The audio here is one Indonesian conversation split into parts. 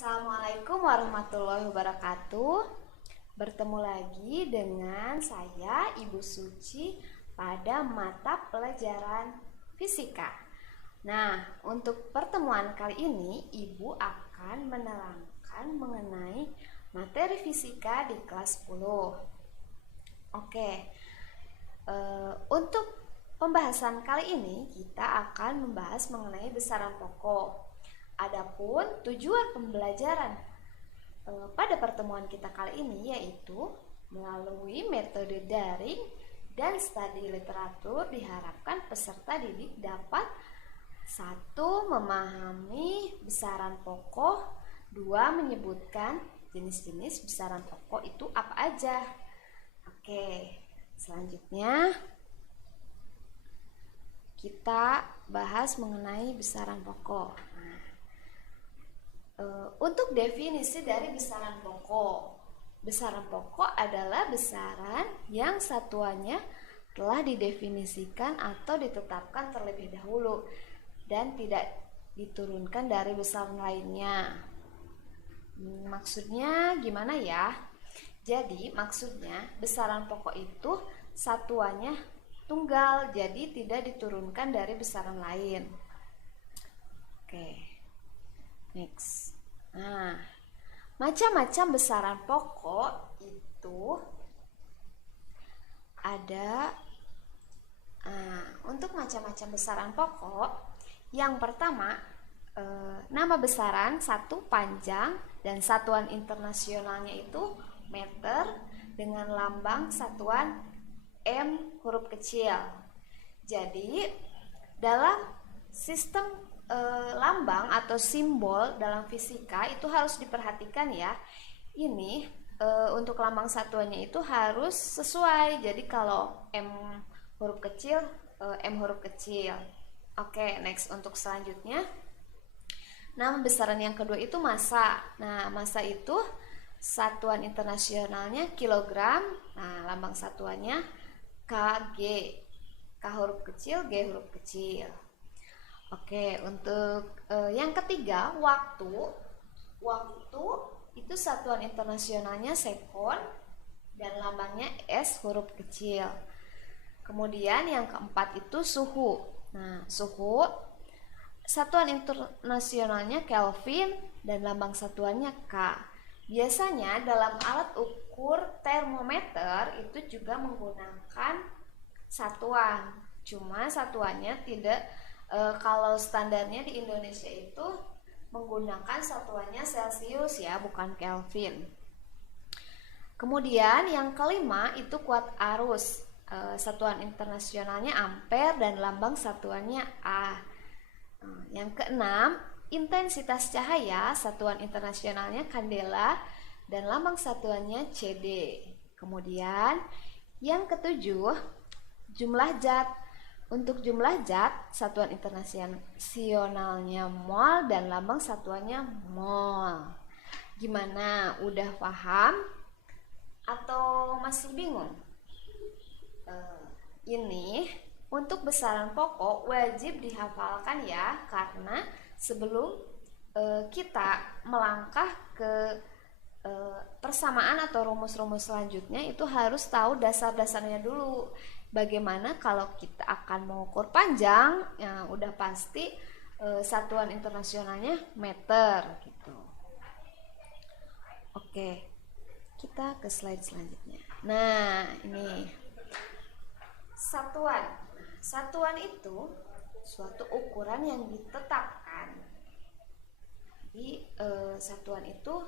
Assalamualaikum warahmatullahi wabarakatuh. Bertemu lagi dengan saya Ibu Suci pada mata pelajaran fisika. Nah, untuk pertemuan kali ini Ibu akan menerangkan mengenai materi fisika di kelas 10. Oke. Untuk pembahasan kali ini kita akan membahas mengenai besaran pokok. Adapun tujuan pembelajaran pada pertemuan kita kali ini yaitu melalui metode daring dan studi literatur diharapkan peserta didik dapat 1. Memahami besaran pokok, 2. Menyebutkan jenis-jenis besaran pokok itu apa aja. Oke, selanjutnya kita bahas mengenai besaran pokok. Untuk definisi dari besaran pokok adalah besaran yang satuannya telah didefinisikan atau ditetapkan terlebih dahulu dan tidak diturunkan dari besaran lainnya. Maksudnya gimana ya? Jadi maksudnya besaran pokok itu satuannya tunggal, jadi tidak diturunkan dari besaran lain. Oke. Next. Nah, macam-macam besaran pokok itu ada. Untuk macam-macam besaran pokok, yang pertama nama besaran satu panjang dan satuan internasionalnya itu meter dengan lambang satuan M huruf kecil. Jadi dalam sistem lambang atau simbol dalam fisika itu harus diperhatikan ya. Ini untuk lambang satuannya itu harus sesuai. Jadi kalau M huruf kecil, M huruf kecil. Oke, next untuk selanjutnya. Nama besaran yang kedua itu massa. Nah, massa itu satuan internasionalnya kilogram. Nah, lambang satuannya kg. K huruf kecil, G huruf kecil. Oke, untuk yang ketiga, waktu. Waktu itu satuan internasionalnya sekon dan lambangnya S huruf kecil. Kemudian yang keempat itu suhu. Nah, suhu satuan internasionalnya Kelvin dan lambang satuannya K. Biasanya dalam alat ukur termometer itu juga menggunakan satuan. Cuma satuannya tidak kalau standarnya di Indonesia itu menggunakan satuannya Celcius ya, bukan Kelvin. Kemudian yang kelima itu kuat arus. Satuan internasionalnya ampere dan lambang satuannya A. Yang keenam, intensitas cahaya, satuan internasionalnya kandela dan lambang satuannya CD. Kemudian yang ketujuh, jumlah zat. Untuk jumlah zat, satuan internasionalnya mol dan lambang satuannya mol. Gimana? Udah paham? Atau masih bingung? Ini untuk besaran pokok wajib dihafalkan ya, karena sebelum kita melangkah ke persamaan atau rumus-rumus selanjutnya itu harus tahu dasar-dasarnya dulu. Bagaimana kalau kita akan mengukur panjang, ya udah pasti satuan internasionalnya meter gitu. Oke, kita ke slide selanjutnya. Nah, ini satuan itu suatu ukuran yang ditetapkan. Jadi satuan itu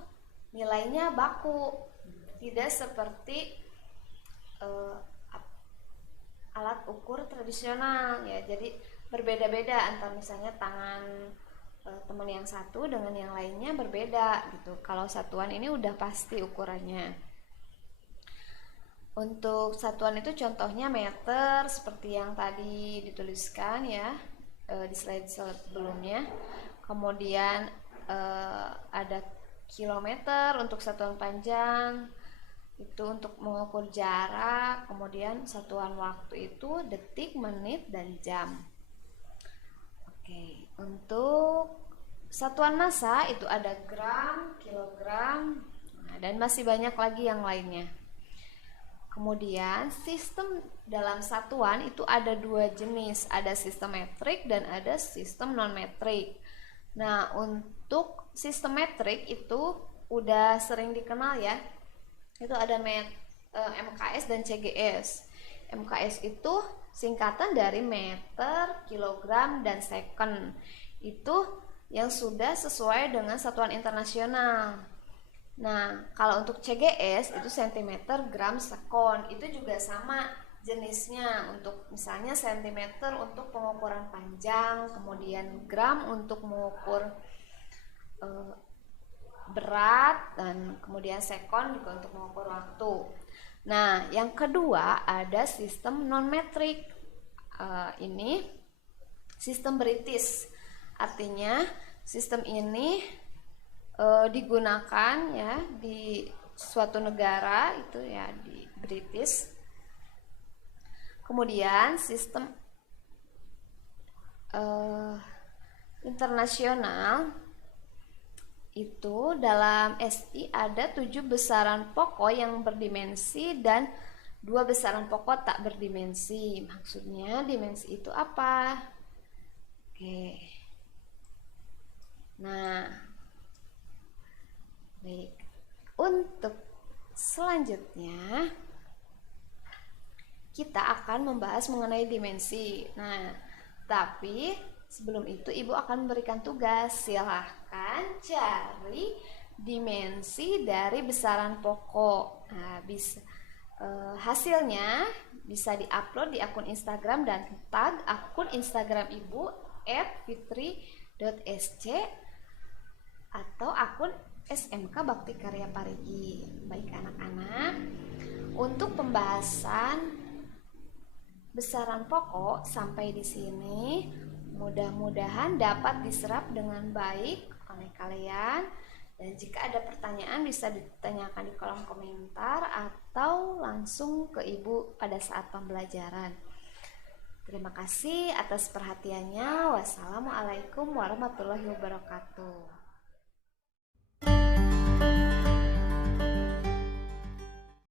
nilainya baku, tidak seperti alat ukur tradisional ya. Jadi berbeda-beda antara misalnya tangan teman yang satu dengan yang lainnya berbeda gitu. Kalau satuan ini udah pasti ukurannya. Untuk satuan itu contohnya meter seperti yang tadi dituliskan ya di slide sebelumnya. Kemudian ada kilometer untuk satuan panjang, itu untuk mengukur jarak. Kemudian satuan waktu itu detik, menit, dan jam. Oke, untuk satuan massa itu ada gram, kilogram, dan masih banyak lagi yang lainnya. Kemudian sistem dalam satuan itu ada dua jenis, ada sistem metrik dan ada sistem non metrik. Nah, untuk sistem metrik itu udah sering dikenal ya. Itu ada MKS dan CGS. MKS itu singkatan dari meter, kilogram, dan second. Itu yang sudah sesuai dengan satuan internasional. Nah, kalau untuk CGS itu centimeter, gram, sekon. Itu juga sama jenisnya. Untuk misalnya sentimeter untuk pengukuran panjang, kemudian gram untuk mengukur berat, dan kemudian sekon juga untuk mengukur waktu. Nah, yang kedua ada sistem non metrik. Ini sistem British. Artinya sistem ini digunakan ya di suatu negara itu ya di British. Kemudian sistem internasional itu dalam SI ada 7 besaran pokok yang berdimensi dan 2 besaran pokok tak berdimensi. Maksudnya dimensi itu apa? Oke. Nah, baik, untuk selanjutnya kita akan membahas mengenai dimensi. Nah, tapi sebelum itu Ibu akan memberikan tugas. Silahkan cari dimensi dari besaran pokok. Nah, hasilnya bisa diupload di akun Instagram dan tag akun Instagram Ibu @fitri.sc atau akun SMK Bakti Karya Parigi. Baik anak-anak, untuk pembahasan besaran pokok sampai di sini mudah-mudahan dapat diserap dengan baik oleh kalian. Dan jika ada pertanyaan bisa ditanyakan di kolom komentar atau langsung ke Ibu pada saat pembelajaran. Terima kasih atas perhatiannya. Wassalamualaikum warahmatullahi wabarakatuh.